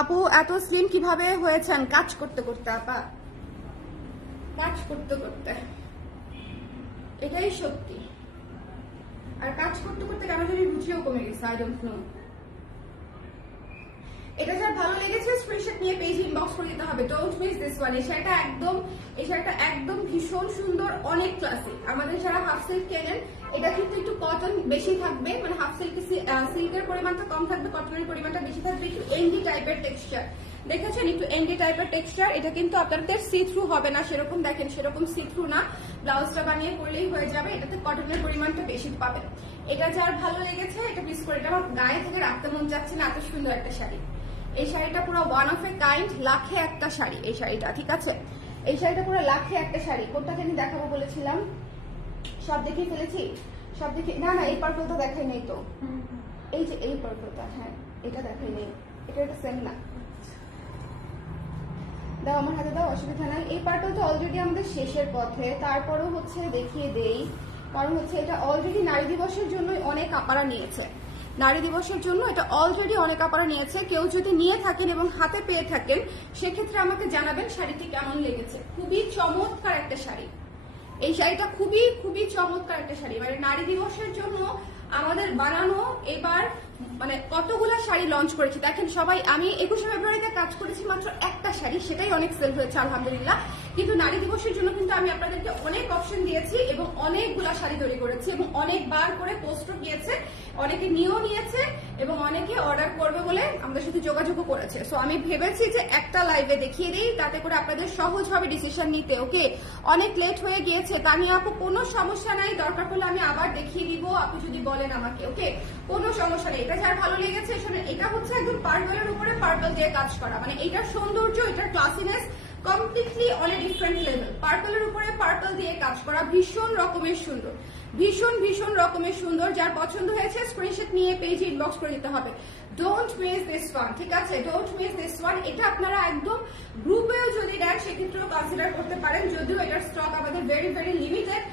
আপু এত স্লিম কিভাবে হয়েছেন? কাজ করতে করতে আপা, কাজ করতে করতে, এটাই সত্যি। আর কাজ করতে করতে কেন জানি রুচিও কমে গেছে, আই ডোন্ট নো। এটা যার ভালো লেগেছে স্ক্রিনশট নিয়ে পেজ ইনবক্স করে দিতে হবে, ডোন্ট মিস দিস ওয়ান। এই শাড়িটা একদম ভীষণ সুন্দর, অনেক ক্লাসিক। আমাদের যারা হাফ সিল্ক কেনেন, এটা কিন্তু একটু কটন বেশি থাকবে, মানে হাফ সিল্কের পরিমাণটা কম থাকবে, কটনের পরিমাণটা বেশি থাকবে, একটু এন্ডি টাইপের টেক্সচার। দেখেছেন, একটু এন্ডি টাইপের টেক্সচার। এটা কিন্তু আপনাদের সি থ্রু হবে না, সেরকম দেখেন, সেরকম সি থ্রু না, ব্লাউজটা বানিয়ে পরলেই হয়ে যাবে। এটাতে কটনের পরিমাণটা বেশি পাবেন। এটা যার ভালো লেগেছে এটা মিস করে, এটা আমার গায়ে থেকে রাখতে মন যাচ্ছে না, এত সুন্দর একটা শাড়ি। এই শাড়িটা পুরো ওয়ান অফ এ কাইন্ড, লাখে একটা শাড়ি এই শাড়িটা, ঠিক আছে। এই শাড়িটা পুরো লাখে একটা শাড়ি। কোনটাকে আমি দেখাবো বলেছিলাম, সব দেখে ফেলেছি, সব দেখে, না এই পার্পলটা দেখাই নেই তো, এই যে এই পার্পলটা, হ্যাঁ এটা দেখাই নেই, এটা সেম না, দাও আমার হাতে দাও, অসুবিধা নাই। এই পার্পলটা অলরেডি আমাদের শেষের পথে, তারপরও হচ্ছে দেখিয়ে দেই, কারণ হচ্ছে এটা অলরেডি নারী দিবসের জন্য অনেক আপারা নিয়েছে, নারী দিবসের জন্য এটা অলরেডি অনেক আপারা নিয়েছে। কেউ যদি নিয়ে থাকেন এবং হাতে পেয়ে থাকেন, সেক্ষেত্রে আমাকে জানাবেন শাড়িটি কেমন লেগেছে। খুবই চমৎকার একটা শাড়ি, এই শাড়িটা খুবই খুবই চমৎকার একটা শাড়ি। মানে নারী দিবসের জন্য আমাদের বানানো এবার মানে কতগুলা শাড়ি লঞ্চ করেছি দেখেন সবাই। আমি 21শে ফেব্রুয়ারিতে কাজ করেছি মাত্র একটা শাড়ি, সেটাই অনেক সেল হয়েছে আলহামদুলিল্লাহ। কিন্তু নারী দিবসের জন্য কিন্তু আমি আপনাদেরকে অনেক অপশন দিয়েছি এবং অনেকগুলা শাড়ি তৈরি করেছি এবং অনেকবার করে পোস্টও গিয়েছে, অনেকে নিয়েও নিয়েছে এবং অনেকে অর্ডার করবে বলে আমাদের সাথে যোগাযোগও করেছে। সো আমি ভেবেছি যে একটা লাইভে দেখিয়ে দিই, তাতে করে আপনাদের সহজ হবে ডিসিশন নিতে। ওকে, অনেক লেট হয়ে গিয়েছে, তানিয়া আপু কোনো সমস্যা নাই, দরকার পড়লে আমি আবার দেখিয়ে দিব আপনি যদি বলেন আমাকে। ওকে, কোনো সমস্যা নেই। এটা যার ভালো লেগেছে, এটা হচ্ছে একদম পার্পলের উপরে পার্পল দিয়ে কাজ করা, মানে এটার সৌন্দর্য, এটার classiness completely on a different level. পার্পলের উপরে পার্পল দিয়ে কাজ করা, ভীষণ রকমের সুন্দর, ভীষণ ভীষণ রকমের সুন্দর। যার পছন্দ হয়েছে স্ক্রিনশট নিয়ে পেজে ইনবক্স করে দিতে হবে, ডোন্ট মিস দিস ওয়ান, ঠিক আছে, ডোন্ট মিস দিস ওয়ান। এটা আপনারা একদম গ্রুপেও যদি নেন সেক্ষেত্রেও কনসিডার করতে পারেন, যদিও এটার স্টক আমাদের ভেরি ভেরি লিমিটেড।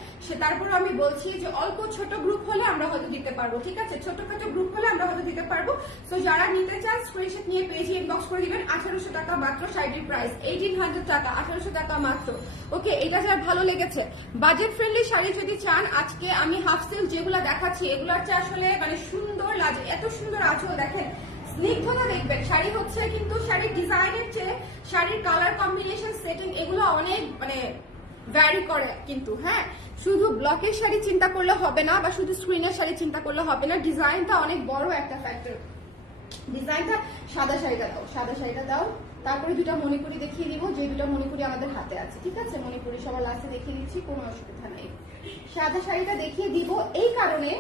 তারপরে আমি বলছি যে অল্প ছোট গ্রুপ হলে আমরা হয়তো দিতে পারবো, ঠিক আছে, ছোটখাটো গ্রুপ হলে আমরা হয়তো দিতে পারবো। তো যারা নিতে চান স্ক্রিনশট নিয়ে পেজে ইনবক্স করে দিবেন। 1800 টাকা মাত্র শাড়ির প্রাইস, 1800 টাকা, 1800 টাকা মাত্র। ওকে, এটা যার ভালো লেগেছে, বাজেট ফ্রেন্ডলি শাড়ি যদি চান, আজকে আমি হাফ সিল্ক যেগুলো দেখাচ্ছি এগুলোর চেয়ে আসলে মানে সুন্দর লাগে, এত সুন্দর আঁচল দেখেন, স্নিগ্ধতা দেখবেন। শাড়ি হচ্ছে কিন্তু শাড়ির ডিজাইনের চেয়ে শাড়ির কালার কম্বিনেশন, সেটিং এগুলো অনেক মানে ভ্যারি করে কিন্তু। হ্যাঁ, শুধু ব্লকের শাড়ি চিন্তা করলে হবে না বা শুধু স্ক্রিনের শাড়ি চিন্তা করলে হবে না, ডিজাইনটা অনেক বড় একটা ফ্যাক্টর। ডিজাইনটা, সাদা শাড়িটা দাও, সাদা শাড়িটা দাও, তারপরে দুটা মণিপুরি দেখিয়ে দিব, যে দুটা মণিপুরি আমাদের হাতে আছে, ঠিক আছে, মণিপুরি সবার লাস্টে দেখিয়ে দিচ্ছি, কোনো অসুবিধা নেই। সাদা শাড়িটা দেখিয়ে দিব এই কারণে,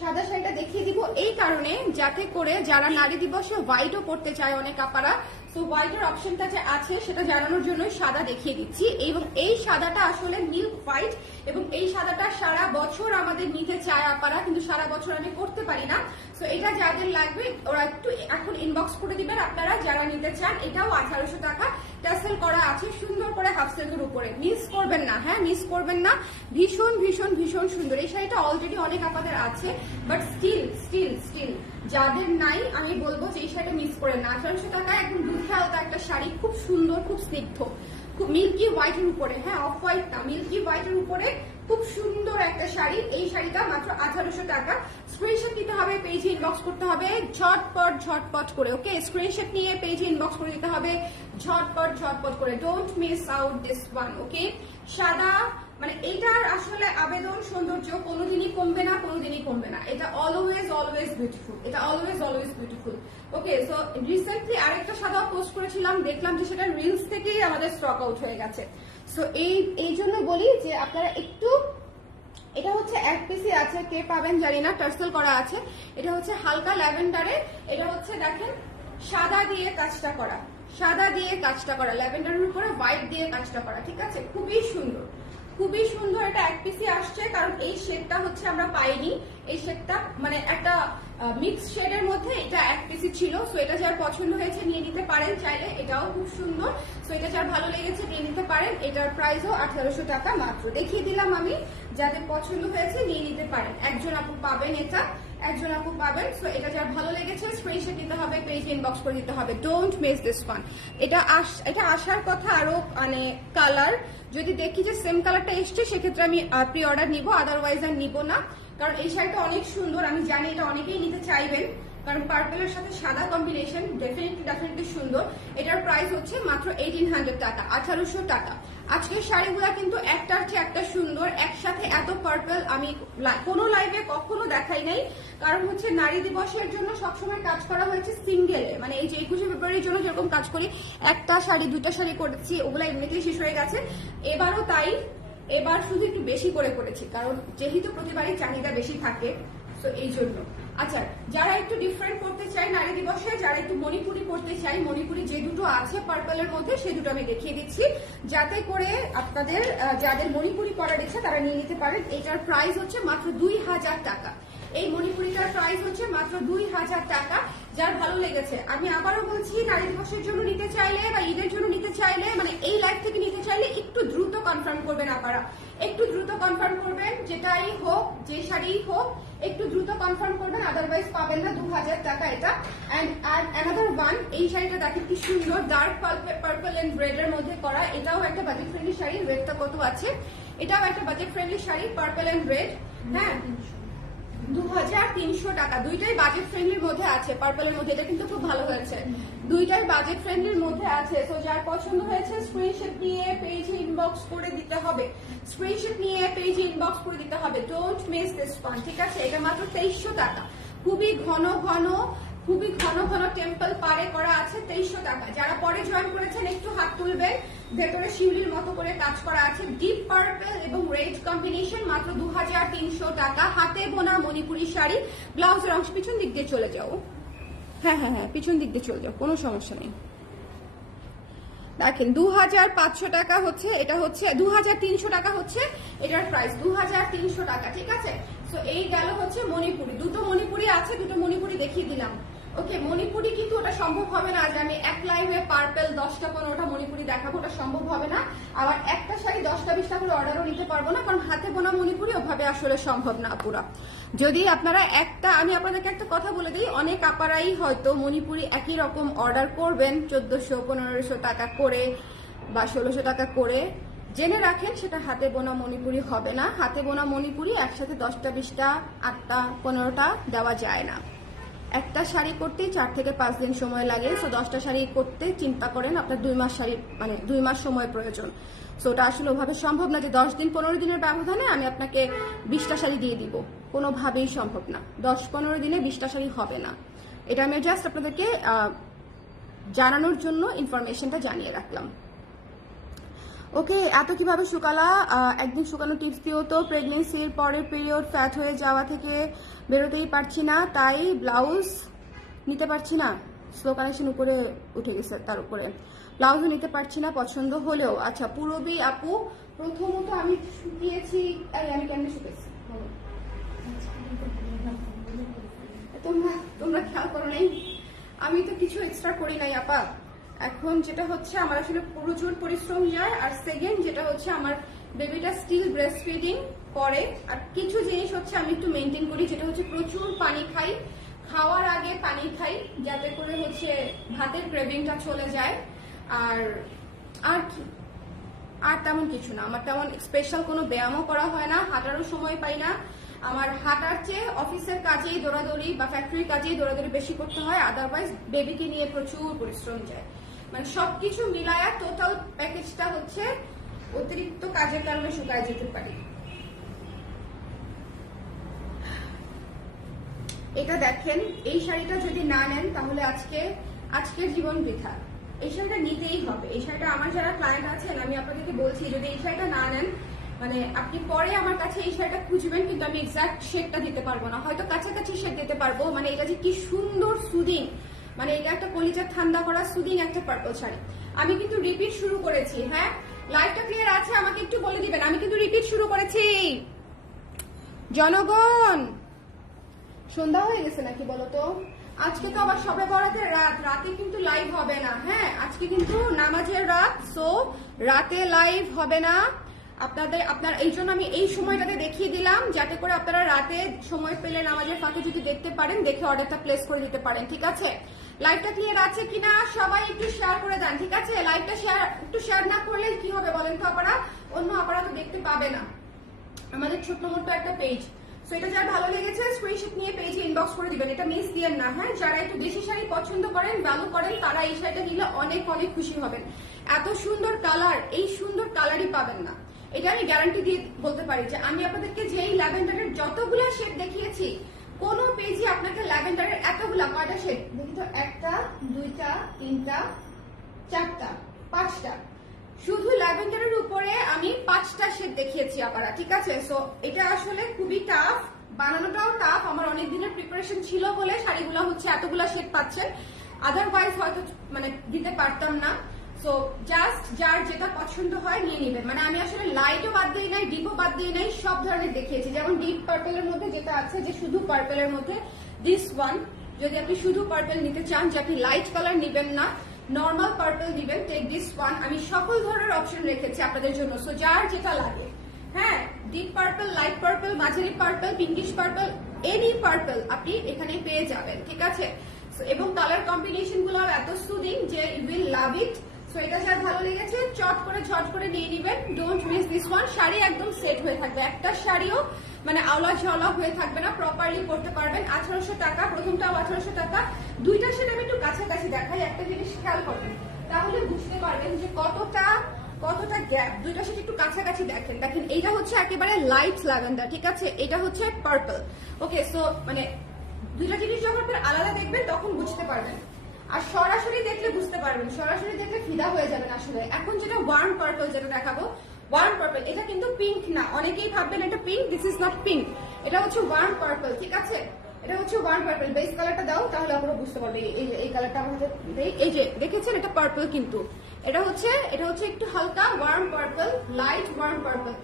সাদা শাড়িটা দেখিয়ে দিব এই কারণে যাতে করে যারা নারী দিবসে হোয়াইটও পরতে চায় অনেক আপারা, সো হোয়াইটের অপশনটা যে আছে সেটা জানানোর জন্যই সাদা দেখিয়ে দিচ্ছি। এবং এই সাদাটা আসলে মিল্ক হোয়াইট এবং এই সাদাটা সারা বছর আমাদের নিতে চায় আপারা, কিন্তু সারা বছর আমি করতে পারি না। সো এটা যাদের লাগবে ওরা একটু এখন ইনবক্স করে দিবেন আপনারা যারা নিতে চান। এটাও 1800 টাকা, ট্যাসেল করা আছে সুন্দর করে হাফ সিল্কের উপরে, মিস করবেন না, হ্যাঁ মিস করবেন না। ভীষণ ভীষণ ভীষণ সুন্দর। এই শাড়িটা অলরেডি অনেক আপনাদের আছে, বাট স্টিল যাদের নাই আমি বলবো যে এই শাড়িটা মিস করেন না। 1800 টাকা একদম দুধে আলতা একটা শাড়ি, খুব সুন্দর, খুব স্নিগ্ধ, খুব মিল্কি হোয়াইটের উপরে, হ্যাঁ অফ হোয়াইট না, মিল্কি হোয়াইটের উপরে খুব সুন্দর একটা শাড়ি। এই শাড়িটা মাত্র 1800 টাকা। স্ক্রিনশট নিতে হবে, পেজে ইনবক্স করতে হবে ঝটপট করে। ওকে, স্ক্রিনশট নিয়ে পেজে ইনবক্স করে দিতে হবে ঝটপট করে। Don't miss out this one. Okay, সাদা মানে এইটার আসলে আবেদন সৌন্দর্য কোনোদিনই কমবে না, কোনোদিনই কমবে না। এটা অলওয়েজ বিউটিফুল, এটা অলওয়েজ বিউটিফুল। ওকে, সো রিসেন্টলি আরেকটা সাদা পোস্ট করেছিলাম, দেখলাম যে সেটা রিলস থেকেই আমাদের স্টক আউট হয়ে গেছে। সো এই জন্য বলি যে আপনারা একটু, এটা হচ্ছে এক পিসি আছে, কে পাবেন জানি না, টার্সেল করা আছে। এটা হচ্ছে হালকা ল্যাভেন্ডারে, এটা হচ্ছে দেখেন সাদা দিয়ে কাজটা করা, সাদা দিয়ে কাজটা করা, ল্যাভেন্ডারের উপরে হোয়াইট দিয়ে কাজটা করা। ঠিক আছে, খুবই সুন্দর, খুবই সুন্দর। এটা এক পিসি আসছে, কারণ এই শেডটা হচ্ছে আমরা পাইনি। এই শেডটা মানে একটা মিক্স শেডের মধ্যে এটা এক পিসি ছিল। সো এটা যার পছন্দ হয়েছে নিয়ে নিতে পারেন চাইলে, এটাও খুব সুন্দর। সো এটা যার ভালো লেগেছে নিয়ে নিতে পারেন। এটার প্রাইসও 1800 টাকা মাত্র। দেখিয়ে দিলাম আমি, যাদের পছন্দ হয়েছে নিয়ে নিতে পারেন। একজন আপু পাবেন, এটা একজন আপু পাবেন। সো এটা যার ভালো লেগেছে স্ক্রিনশট দিতে হবে, পেজে ইনবক্স করে দিতে হবে। Don't miss this one. এটা আসার কথা আরো মানে কালার, যদি দেখি যে সেম কালারটা এসছে সেক্ষেত্রে আমি প্রি অর্ডার নিব, আদারওয়াইজ আর নিব না। কারণ এই শাড়িটা অনেক সুন্দর, আমি জানি এটা অনেকেই নিতে চাইবেন, কারণ পার্পেলের সাথে সাদা কম্বিনেশন ডেফিনেটলি সুন্দর। এটার প্রাইস হচ্ছে মাত্র 1800 টাকা, 1800 টাকা। আজকের শাড়িগুলো কিন্তু একটার চেয়ে একটা সুন্দর। একসাথে এত পার্পেল আমি কোনো লাইভে কখনো দেখাই নাই, কারণ হচ্ছে নারী দিবসের জন্য সবসময় কাজ করা হয়েছে সিঙ্গেলে। মানে এই যে 21শে ফেব্রুয়ারির জন্য যেরকম কাজ করি, একটা শাড়ি দুইটা শাড়ি করেছি, ওগুলা এমনিতেই শেষ হয়ে গেছে। এবারও তাই, এবার শুধু একটু বেশি করে করেছি, কারণ যেহেতু প্রতিবারই চাহিদা বেশি থাকে, তো এই জন্য। আচ্ছা, যারা একটু ডিফারেন্ট করতে চাই নারী দিবসে, যারা একটু মণিপুরি করতে চাই, মণিপুরি যে দুটো আছে পার্পলের মধ্যে সেই দুটো আমি দেখিয়ে দিচ্ছি, যাতে করে আপনাদের যাদের মণিপুরি করার ইচ্ছা তারা নিয়ে নিতে পারেন। এটার প্রাইস হচ্ছে মাত্র 2000 টাকা। এই মণিপুরিটার প্রাইস হচ্ছে মাত্র 2000 টাকা। যার ভালো লেগেছে, আমি আবারও বলছি, নারী দিবসের জন্য নিতে চাইলে বা ঈদের জন্য নিতে চাইলে, মানে এই লাইভ থেকে নিতে চাইলে একটু দ্রুত কনফার্ম করবেন আপনারা, একটু দ্রুত কনফার্ম করবেন। যেটাই হোক, যে শাড়িই হোক, একটু দ্রুত কনফার্ম করবেন, আদারওয়াইজ পাবেন না 2000 টাকা এটা। এন্ড অ্যানাদার ওয়ান, এই শাড়িটা দেখেন কি সুন্দর, ডার্ক পার্পল এন্ড রেড এর মধ্যে করা। এটাও একটা বাজেট ফ্রেন্ডলি শাড়ি। রেটটা কত আছে? এটাও একটা budget friendly sari, purple and red. হ্যাঁ, 2300 টাকা। দুইটাই বাজেট ফ্রেন্ডলির মধ্যে আছে, পার্পলের মধ্যে। এটা কিন্তু খুব ভালো হয়েছে, দুইটাই বাজেট ফ্রেন্ডলির মধ্যে আছে। তো যার পছন্দ হয়েছে স্ক্রিনশট নিয়ে পেজে ইনবক্স করে দিতে হবে, স্ক্রিনশট নিয়ে পেজে ইনবক্স করে দিতে হবে। Don't miss this one. ঠিক আছে, এটা মাত্র 2300 টাকা। খুবই ঘন ঘন টেম্পল পারে করা আছে, 2300 টাকা। যারা পরে জয়েন করেছেন একটু হাত তুলবেন। ভেতরে শিউলির মতো করে কাজ করা আছে, ডিপ পার্পল এবং রেড কম্বিনেশন, মাত্র 2300 টাকা। হাতে বোনা মণিপুরি শাড়ি। ব্লাউজের অংশ পিছন দিক দিয়ে চলে যাও। হ্যাঁ, পিছন দিক দিয়ে চলে যাও, কোনো সমস্যা নেই। দেখেন 2500 টাকা হচ্ছে, এটা হচ্ছে 2300 টাকা হচ্ছে এটার প্রাইস, 2300 টাকা। ঠিক আছে, তো এই গেল হচ্ছে মণিপুরি। দুটো মণিপুরি আছে, দুটো মণিপুরি দেখিয়ে দিলাম। ওকে, মণিপুরি কিন্তু ওটা সম্ভব হবে না যে আমি এক লাইভে পার্পেল 10টা 15টা মণিপুরি দেখাবো, ওটা সম্ভব হবে না। আবার একটা শাড়ি 10টা 20টা করে অর্ডারও নিতে পারবো না, কারণ হাতে বোনা মণিপুরি ওভাবে আসলে সম্ভব না পুরা। যদি আপনারা একটা, আমি আপনাদেরকে একটা কথা বলে দিই, অনেক আপারাই হয়তো মণিপুরি একই রকম অর্ডার করবেন 1400-1500 টাকা করে বা 1600 টাকা করে। জেনে রাখেন সেটা হাতে বোনা মণিপুরি হবে না। হাতে বোনা মণিপুরি একসাথে 10টা 20টা 8টা 15টা দেওয়া যায় না। একটা শাড়ি করতেই 4 থেকে 5 দিন সময় লাগে। সো 10টা শাড়ি করতে চিন্তা করেন আপনার 2 মাস শাড়ি, মানে 2 মাস সময় প্রয়োজন। সো ওটা আসলে ওভাবে সম্ভব না যে 10 দিন 15 দিনের ব্যবধানে আমি আপনাকে 20টা শাড়ি দিয়ে দিব, কোনোভাবেই সম্ভব না। 10-15 দিনে 20টা শাড়ি হবে না। এটা আমি জাস্ট আপনাদেরকে জানানোর জন্য ইনফরমেশনটা জানিয়ে রাখলাম। ওকে, এত কিভাবে শুকালা? একদিন শুকানো টিপস দিও তো। প্রেগনেন্সির পরে পিরিয়ড ফ্যাট হয়ে যাওয়া থেকে বেরোতেই পারছি না, তাই ব্লাউজ নিতে পারছি না। স্লো কানেকশন উপরে উঠে গেছে, তার উপরে ব্লাউজও নিতে পারছি না পছন্দ হলেও। আচ্ছা পুরবী আপু, প্রথমত আমি শুকিয়েছি, আমি কেমনে শুকেছি তোমরা খেয়াল করো নাই? আমি তো কিছু এক্সট্রা করি নাই আপা। এখন যেটা হচ্ছে আমার আসলে প্রচুর পরিশ্রম যায়, আর সেকেন্ড যেটা হচ্ছে আমার বেবিটা স্টিল ব্রেস্ট ফিডিং করে। আর কিছু জিনিস হচ্ছে আমি একটু মেনটেন করি, যেটা হচ্ছে প্রচুর পানি খাই, খাওয়ার আগে পানি খাই, যাতে করে হচ্ছে ভাতের ক্রেভিংটা চলে যায়। আর কি, আর তেমন কিছু না। আমার তেমন স্পেশাল কোনো ব্যায়ামও করা হয় না, হাঁটারও সময় পাই না। আমার হাঁটার চেয়ে অফিসের কাজেই দৌড়াদৌড়ি বা ফ্যাক্টরির কাজেই দৌড়াদৌড়ি বেশি করতে হয়, আদারওয়াইজ বেবিকে নিয়ে প্রচুর পরিশ্রম যায়। মানে সবকিছু মিলায়া টোটাল প্যাকেজটা হচ্ছে অতিরিক্ত কাজের কারণে শুকায় যেতে পারি। এটা দেখেন, এই শাড়িটা যদি না নেন তাহলে আজকের জীবন বৃথা। এই শাড়িটা নিতেই হবে। এই শাড়িটা আমার যারা ক্লায়েন্ট আছেন আমি আপনাদেরকে বলছি, যদি এই শাড়িটা না নেন মানে আপনি পরে আমার কাছে এই শাড়িটা খুঁজবেন, কিন্তু আমি এক্সাক্ট শেডটা দিতে পারবো না, হয়তো কাছাকাছি শেড দিতে পারবো। মানে এটা যে কি সুন্দর সুদিং, মানে এটা একটা কলিজা ঠান্ডা করা সুদিং একটা পার্পল শাড়ি। আমি কিন্তু রিপিট শুরু করেছি। হ্যাঁ, লাইভটা ক্লিয়ার আছে? আমাকে একটু বলে দিবেন। আমি কিন্তু রিপিট শুরু করেছি। জনগণ, সন্ধ্যা হয়ে গেছে নাকি বলতো? আজকে তো আবার সবে বরাতের রাত, রাতে কিন্তু লাইভ হবে না। হ্যাঁ, আজকে কিন্তু নামাজের রাত, সো রাতে লাইভ হবে না। আপনার এই জন্য আমি এই সময়টাতে দেখিয়ে দিলাম, যাতে করে আপনারা রাতে সময় পেলে নামাজের ফাঁকে যদি দেখতে পারেন, দেখে অর্ডারটা প্লেস করে দিতে পারেন। ঠিক আছে, লাইভটা ক্লিয়ার আছে কিনা সবাই একটু শেয়ার করে দেন। ঠিক আছে, লাইভটা একটু শেয়ার না করলে কি হবে বলেন তো আপনারা? অন্য আপনারা তো দেখতে পাবে না। আমাদের ছোট্ট মোট্ট একটা পেজ, সো এটা যার ভালো লেগেছে স্ক্রিনশট নিয়ে পেজে ইনবক্স করে দিবেন। এটা মিস দিয়েন না। হ্যাঁ, যারা একটু দেশি শাড়ি পছন্দ করেন, ভ্যালু করেন, তারা এই শাড়িটা নিলে অনেক অনেক খুশি হবেন। এত সুন্দর কালার, এই সুন্দর কালারই পাবেন না। এটা আমি গ্যারান্টি দিয়ে বলতে পারি যে আমি আপনাদেরকে যে এই ল্যাভেন্ডারের যতগুলো শেড দেখিয়েছি, কোন পেজে আপনাকে ল্যাভেন্ডারের এতগুলা, কয়টা শেড দেখি তো? একটা, দুইটা, তিনটা, চারটা, পাঁচটা, শুধু ল্যাভেন্ডারের উপরে আমি 5টা শেড দেখিয়েছি আপনারা। ঠিক আছে, সো এটা আসলে খুবই টাফ, বানানোটাও টাফ। আমার অনেক দিনের প্রিপারেশন ছিল বলে শাড়িগুলো হচ্ছে এতগুলা শেড পাচ্ছেন, আদারওয়াইজ হয়তো মানে দিতে পারতাম না। সো জাস্ট যার যেটা পছন্দ হয় নিয়ে নেবেন। মানে আমি আসলে লাইটও বাদ দিই নাই, ডিপও বাদ দিই নাই, সব ধরনের দেখিয়েছি। যেমন ডিপ পার্পেলের মধ্যে যেটা আছে, যে শুধু পার্পেলের মধ্যে দিস ওয়ান, যদি আপনি শুধু পার্পেল নিতে চান, যে আপনি লাইট কালার নিবেন না, নর্মাল পার্পল দিবেন, টেক দিস ওয়ান। আমি সকল ধরনের অপশন রেখেছি আপনাদের জন্য, সো যার যেটা লাগে। হ্যাঁ, ডিপ পার্পল, লাইট পার্পল, মাঝারি purple, pinkish purple, any purple আপনি এখানে পেয়ে যাবেন। ঠিক আছে, এবং কালার কম্বিনেশন গুলো এত সুদিং যে you will love it. So এটা যার ভালো লেগেছে চট করে ঝট করে নিয়ে নিবেন, don't miss this one. Sari একদম সেট হয়ে থাকবে, একটা শাড়িও মানে আওলা ঝাওলা হয়ে থাকবে না, প্রপারলি পড়তে পারবেন। 1800 টাকা, প্রথমটাও 1800 টাকা। দুইটা সেটা আমি একটু কাছাকাছি দেখাই, একটা জিনিস খেয়াল করবেন, তাহলে বুঝতে পারবেন যে কতটা গ্যাপ। দুইটা সেটা একটু কাছাকাছি দেখেন। এইটা হচ্ছে একেবারে লাইট ল্যাভেন্ডার, ঠিক আছে, এটা হচ্ছে পার্পল। ওকে, সো মানে দুইটা জিনিস যখন আপনার আলাদা দেখবেন তখন বুঝতে পারবেন, আর সরাসরি দেখলে বুঝতে পারবেন, সরাসরি দেখলে ফিদা হয়ে যাবেন। আসলে এখন যেটা ওয়ার্ম পার্পল যেটা দেখাবো, ওয়ার্ম পার্পল, এটা কিন্তু পিঙ্ক না। অনেকেই ভাববেন এটা pink, this is not pink, এটা হচ্ছে ওয়ার্ম পার্পল। ঠিক আছে, এটা হচ্ছে ওয়ার্ম পার্পল। বেস কালারটা দাও, তাহলে আপনারা বুঝতে পারবেন। এই কালারটা আমাদের, এই যে দেখেছেন, এটা পার্পল, কিন্তু এটা হচ্ছে একটু হালকা warm purple, light warm purple.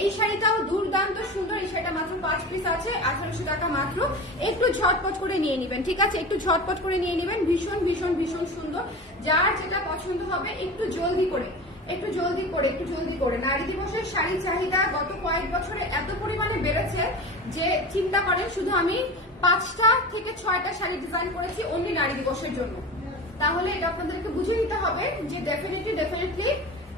এই শাড়িটাও দুর্দান্ত সুন্দর। এই শাড়িটা মাত্র 5 পিস আছে, 1800 টাকা মাত্র। একটু ঝটপট করে নিয়ে নেবেন। ঠিক আছে, একটু ঝটপট করে নিয়ে নেবেন। ভীষণ ভীষণ ভীষণ সুন্দর। যার যেটা পছন্দ হবে একটু জলদি করে। নারী দিবসের শাড়ির চাহিদা গত কয়েক বছরে এত পরিমাণে বেড়েছে যে চিন্তা করেন, শুধু আমি 5টা থেকে 6টা শাড়ি ডিজাইন করেছি অনলি নারী দিবসের জন্য। তাহলে এটা আপনাদেরকে বুঝে নিতে হবে যে ডেফিনেটলি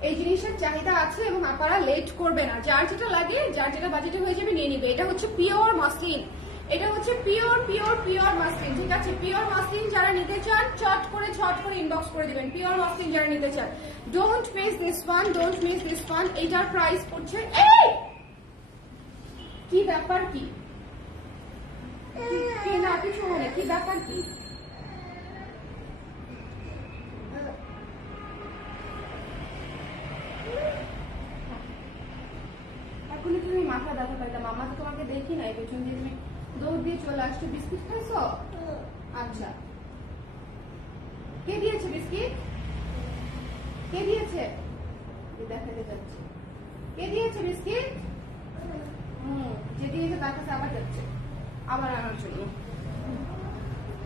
এই জিনিসের চাহিদা আছে এবং আপনারা লেট করবে না। যার যেটা লাগে, যার যেটা বাজেটে হয়ে যাবে নিয়ে নিবে। এটা হচ্ছে পিওর মাসলিন, এটা হচ্ছে পিওর মাসলিন। ঠিক আছে, পিওর মাসলিন যারা নিতে চান ঝট করে ইনবক্স করে দিবেন। পিওর মাসলিন যারা নিতে চান, ডোন্ট মিস দিস ওয়ান। এটার প্রাইস পড়ছে, কি ব্যাপার, কি না কিছু মনে, কি ব্যাপার, কি এখনই তুমি মাথা ব্যথা পাইতাম। মামা তো তোমাকে দেখি নাই, পেছন দিয়ে তুমি দৌড় দিয়ে চলে আসছো। বিস্কিট খাইছো? আচ্ছা, কে দিয়েছে বিস্কিট? কে দিয়েছে? দেখাতে যাচ্ছে, কে দিয়েছে বিস্কিট? যে দিয়েছে তার কাছে আবার যাচ্ছে, আবার আনার জন্য।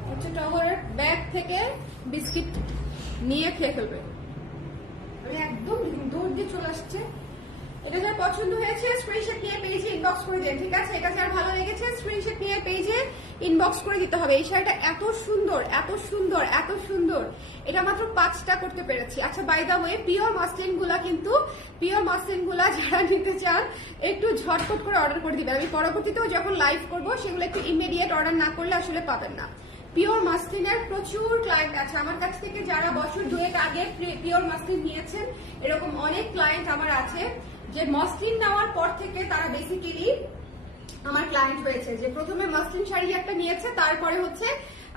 হচ্ছে টগরের ব্যাগ থেকে বিস্কিট নিয়ে খেয়ে ফেলবে। আমি একদম দৌড় দিয়ে চলে আসছে। এটা যার পছন্দ হয়েছে স্ক্রিনশট নিয়ে পেজে ইনবক্স করে দেন। ঠিক আছে, এটা যার ভালো লেগেছে স্ক্রিনশট নিয়ে পেজে ইনবক্স করে দিতে হবে। এই শাড়িটা এত সুন্দর, এত সুন্দর, এত সুন্দর, এটা মাত্র 5টা করতে পেরেছি। আচ্ছা, by the way, pure muslin গুলা কিন্তু, পিওর মাসলিন গুলা যারা নিতে চান একটু ঝটপট করে অর্ডার করে দিবেন। আমি পরবর্তীতেও যখন লাইভ করবো সেগুলো একটু ইমিডিয়েট অর্ডার না করলে আসলে পাবেন না। পিওর মাসলিনের প্রচুর ক্লায়েন্ট আছে আমার কাছ থেকে, যারা বছর 2 আগে পিওর মাসলিন নিয়েছেন, এরকম অনেক ক্লায়েন্ট আমার আছে যে মসলিন নেওয়ার পর থেকে তারা বেসিক্যালি আমার ক্লায়েন্ট হয়েছে, যে প্রথমে মসলিন শাড়ি একটা নিয়েছে, তারপরে হচ্ছে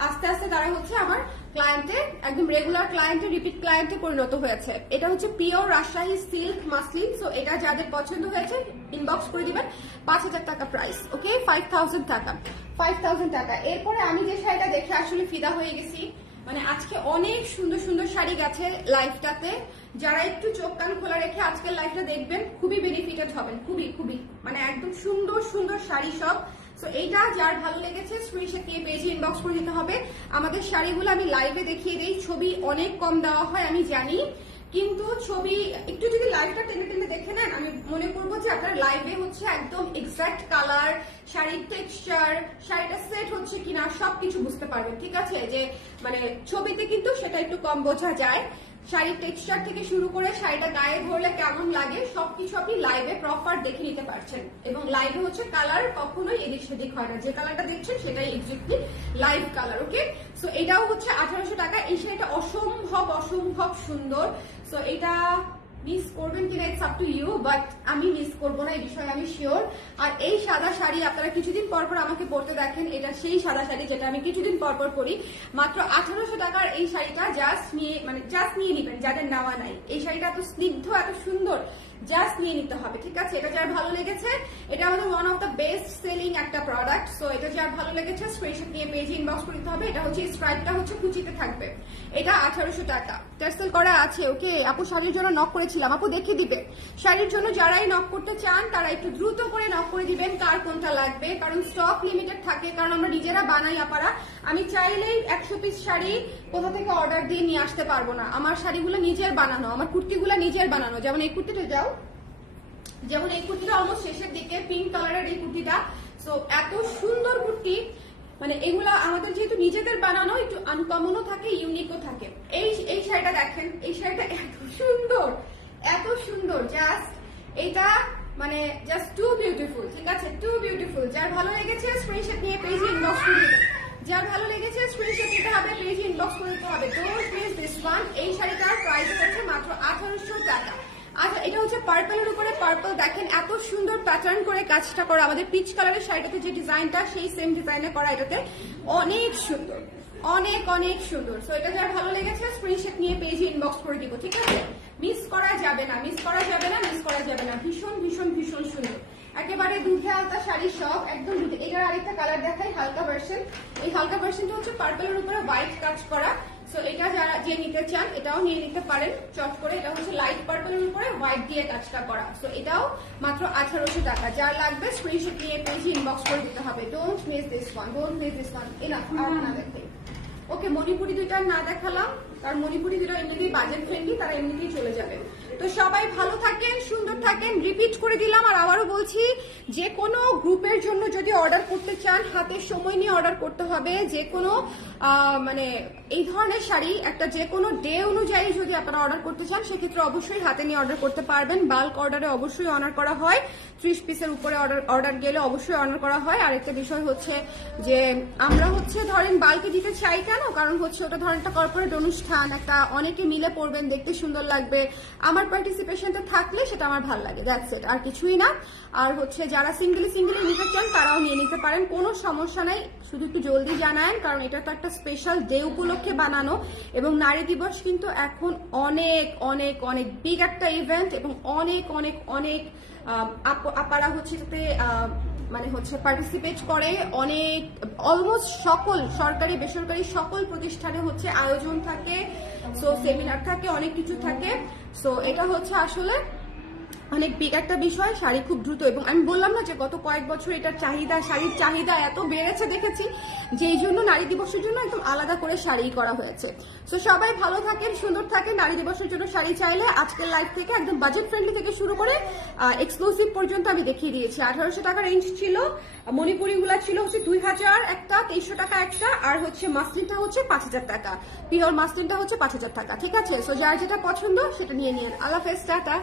আস্তে আস্তে তারা হচ্ছে আমার ক্লায়েন্টে, একদম রেগুলার ক্লায়েন্টে, রিপিট ক্লায়েন্টে পরিণত হয়েছে। এটা হচ্ছে pure Rajshahi silk muslin. So এটা যাদের পছন্দ হয়েছে ইনবক্স করে দিবেন। 5,000 টাকা প্রাইস, ওকে, 5,000 টাকা, 5,000 টাকা। এরপরে আমি যে শাড়িটা দেখে আসলে ফিদা হয়ে গেছি, মানে আজকে অনেক সুন্দর সুন্দর শাড়ি গেছে লাইভটাতে, যারা একটু চোখ কান খোলা রেখে আজকের লাইভটা দেখবেন খুবই বেনিফিটেড হবেন, খুবই খুবই, মানে একদম সুন্দর সুন্দর শাড়ি সব। সো এইটা যার ভালো লেগেছে স্ক্রিনশট নিয়ে পেজে ইনবক্স করে দিতে হবে। আমাদের শাড়িগুলো আমি লাইভে দেখিয়ে দিই, ছবি অনেক কম দেওয়া হয় আমি জানি, কিন্তু ছবি একটু যদি লাইভটা টেনে টেনে দেখে নেন, আমি মনে করবো যে আপনার লাইভে হচ্ছে একদম এক্সাক্ট কালার, শাড়ির টেক্সচার, শাড়িটা সেট হচ্ছে কিনা সবকিছু বুঝতে পারবেন। ঠিক আছে, যে মানে ছবিতে কিন্তু সেটা একটু কম বোঝা যায়। শাড়ির টেক্সচার থেকে শুরু করে শাড়িটা গায়ে ধরলে কেমন লাগে সবকিছু আপনি লাইভে প্রপার দেখে নিতে পারছেন। এবং লাইভে হচ্ছে কালার কখনোই এদিক সেদিক হয় না, যে কালারটা দেখছেন সেটাই এক্স্যাক্টলি লাইভ কালার, ওকে। সো এটাও হচ্ছে 1800 টাকা। এই শাড়িটা অসম্ভব অসম্ভব সুন্দর। সো এটা মিস করবেন কিনা it's up to you, but আমি মিস করবো না, এই বিষয়ে আমি শিওর। আর এই সাদা শাড়ি আপনারা কিছুদিন পর পর আমাকে পরতে দেখেন, এটা সেই সাদা শাড়ি যেটা আমি কিছুদিন পর পর পরি। মাত্র 1800 টাকার এই শাড়িটা জাস্ট নিয়ে নিবেন যাদের নেওয়া নাই। এই শাড়িটা এত স্নিগ্ধ, এত সুন্দর, জাস্ট নিয়ে নিতে হবে। ঠিক আছে, এটা যার ভালো লেগেছে, এটা আমাদের one of the best selling একটা প্রোডাক্ট। সো এটা যার ভালো লেগেছে স্ক্রিনশট নিয়ে পেজে ইনবক্স করে দিতে হবে। এটা হচ্ছে স্ট্রাইপটা হচ্ছে কুচিতে থাকবে, এটা 1800 টাকা, টার্সেল করা আছে, ওকে। আপু শাড়ির জন্য নক করেছিলাম, আপু দেখে দিবে। শাড়ির জন্য যারাই নক করতে চান তারা একটু দ্রুত করে নক করে দিবেন কার কোনটা লাগবে, কারণ স্টক লিমিটেড থাকে, কারণ আমরা নিজেরা বানাই আপারা। আমি চাইলেই 100 পিস শাড়ি কোথা থেকে অর্ডার দিয়ে নিয়ে আসতে পারবো না। আমার শাড়িগুলো নিজের বানানো, আমার কুর্তিগুলো নিজের বানানো। যেমন এই কুর্তিটা যেমন এই কুর্তিটা অলমোস্ট শেষের দিকে, পিঙ্ক কালারের এই কুর্তিটা। সো এত সুন্দর কুর্তি, মানে এগুলা আমাদের যেহেতু নিজেদের বানানো, একটু আনকমনও থাকে, ইউনিকও থাকে। এই শাড়িটা দেখেন, এই শাড়িটা এত সুন্দর, এত সুন্দর, জাস্ট এটা মানে জাস্ট টু বিউটিফুল। ঠিক আছে, টু বিউটিফুল। যার ভালো লেগেছে স্ক্রিনশট নিয়ে পেজে ইনবক্স করে দিবেন। যার ভালো লেগেছে স্ক্রিনশট নিতে হবে, পেজে ইনবক্স করে দিতে হবে। Don't miss this one. এই শাড়িটার প্রাইস হচ্ছে মাত্র 1800 টাকা। আচ্ছা, এটা হচ্ছে পার্পলের উপরে পার্পল, দেখেন এত সুন্দর প্যাটার্ন করে কাজটা করা। আমাদের পিচ কালারের শাড়িটাতে যে ডিজাইনটা, সেই সেম ডিজাইনে করা, এটাতে অনেক সুন্দর, অনেক অনেক সুন্দর। সো এটা যার ভালো লেগেছে স্ক্রিনশট নিয়ে পেজে ইনবক্স করে দিব। ঠিক আছে, মিস করা যাবে না, মিস করা যাবে না, মিস করা যাবে না। ভীষণ ভীষণ ভীষণ সুন্দর, একেবারে দুধে আলতা শাড়ি সব, একদম দুধে। এটার আরেকটা কালার দেখাই, হালকা ভার্সন। এই হালকা ভার্সনটা হচ্ছে পার্পলের উপরে হোয়াইট কাজ করা। সো এটা যারা যে নিতে চান এটাও নিয়ে নিতে পারেন চট করে। এটা হচ্ছে লাইট পার্পলের উপরে হোয়াইট দিয়ে কাজটা করা। সো এটাও মাত্র 1800 টাকা। যার লাগবে স্ক্রিনশট নিয়ে পেজে ইনবক্স করে দিতে হবে। Don't miss this one, don't miss this one. Enough, আর না দেখতে। ওকে, মণিপুরি দুইটা না দেখালাম, কারণ মণিপুরি দুটো এমনিতেই বাজেট ফ্রেন্ডলি, তারা এমনিতেই চলে যাবে। তো সবাই ভালো থাকেন, সুন্দর থাকেন। রিপিট করে দিলাম, আর আবারও বলছি, যে কোনো গ্রুপের জন্য যদি অর্ডার করতে চান হাতে সময় নিয়ে অর্ডার করতে হবে। যে কোনো মানে এই ধরনের শাড়ি একটা যে কোনো ডে অনুযায়ী যদি আপনারা অর্ডার করতে চান, সেক্ষেত্রে অবশ্যই হাতে নিয়ে অর্ডার করতে পারবেন। বাল্ক অর্ডারে অবশ্যই অনার করা হয়, 30 পিসের উপরে অর্ডার গেলে অবশ্যই অনার করা হয়। আরেকটা বিষয় হচ্ছে যে আমরা হচ্ছে ধরেন বাল্কে দিতে চাই কেন, কারণ হচ্ছে ওটা ধরেন একটা কর্পোরেট অনুষ্ঠান, একটা অনেকে মিলে পড়বেন, দেখতে সুন্দর লাগবে, আমার পার্টিসিপেশনটা থাকলে সেটা আমার ভালো লাগে, দ্যাটস ইট, আর কিছুই না। আর হচ্ছে যারা সিঙ্গেলি নিতে চান তারাও নিয়ে নিতে পারেন, কোনো সমস্যা নাই। শুধু একটু জলদি জানান, কারণ এটা তো একটা স্পেশাল ডে উপলক্ষে বানানো, এবং নারী দিবস কিন্তু এখন অনেক অনেক অনেক বিগ একটা ইভেন্ট, এবং অনেক অনেক অনেক আপারা হচ্ছে এটাতে মানে হচ্ছে পার্টিসিপেট করে। অনেক অলমোস্ট সকল সরকারি বেসরকারি সকল প্রতিষ্ঠানে হচ্ছে আয়োজন থাকে, সো সেমিনার থাকে, অনেক কিছু থাকে। সো এটা হচ্ছে আসলে অনেক বিগ একটা বিষয়, শাড়ি খুব দ্রুত, এবং আমি বললাম না যে গত কয়েক বছর এটার চাহিদা, শাড়ির চাহিদা এত বেড়েছে দেখেছি, যে এই জন্য নারী দিবসের জন্য একদম আলাদা করে শাড়ি করা হয়েছে। তো সবাই ভালো থাকেন, সুন্দর থাকেন। নারী দিবসের জন্য শাড়ি চাইলে আজকের লাইভ থেকে একদম বাজেট ফ্রেন্ডলি থেকে শুরু করে এক্সক্লুসিভ পর্যন্ত আমি দেখিয়ে দিয়েছি। 1800 টাকা রেঞ্জ ছিল, মণিপুরি গুলা ছিল হচ্ছে 2000 একটা, 2300 টাকা একটা, আর হচ্ছে মাসলিনটা হচ্ছে 5000 টাকা, পিওর মাসলিনটা হচ্ছে 5000 টাকা। ঠিক আছে, সো যার যেটা পছন্দ সেটা নিয়ে নিন। আল্লাহ হাফেজ, টাটা।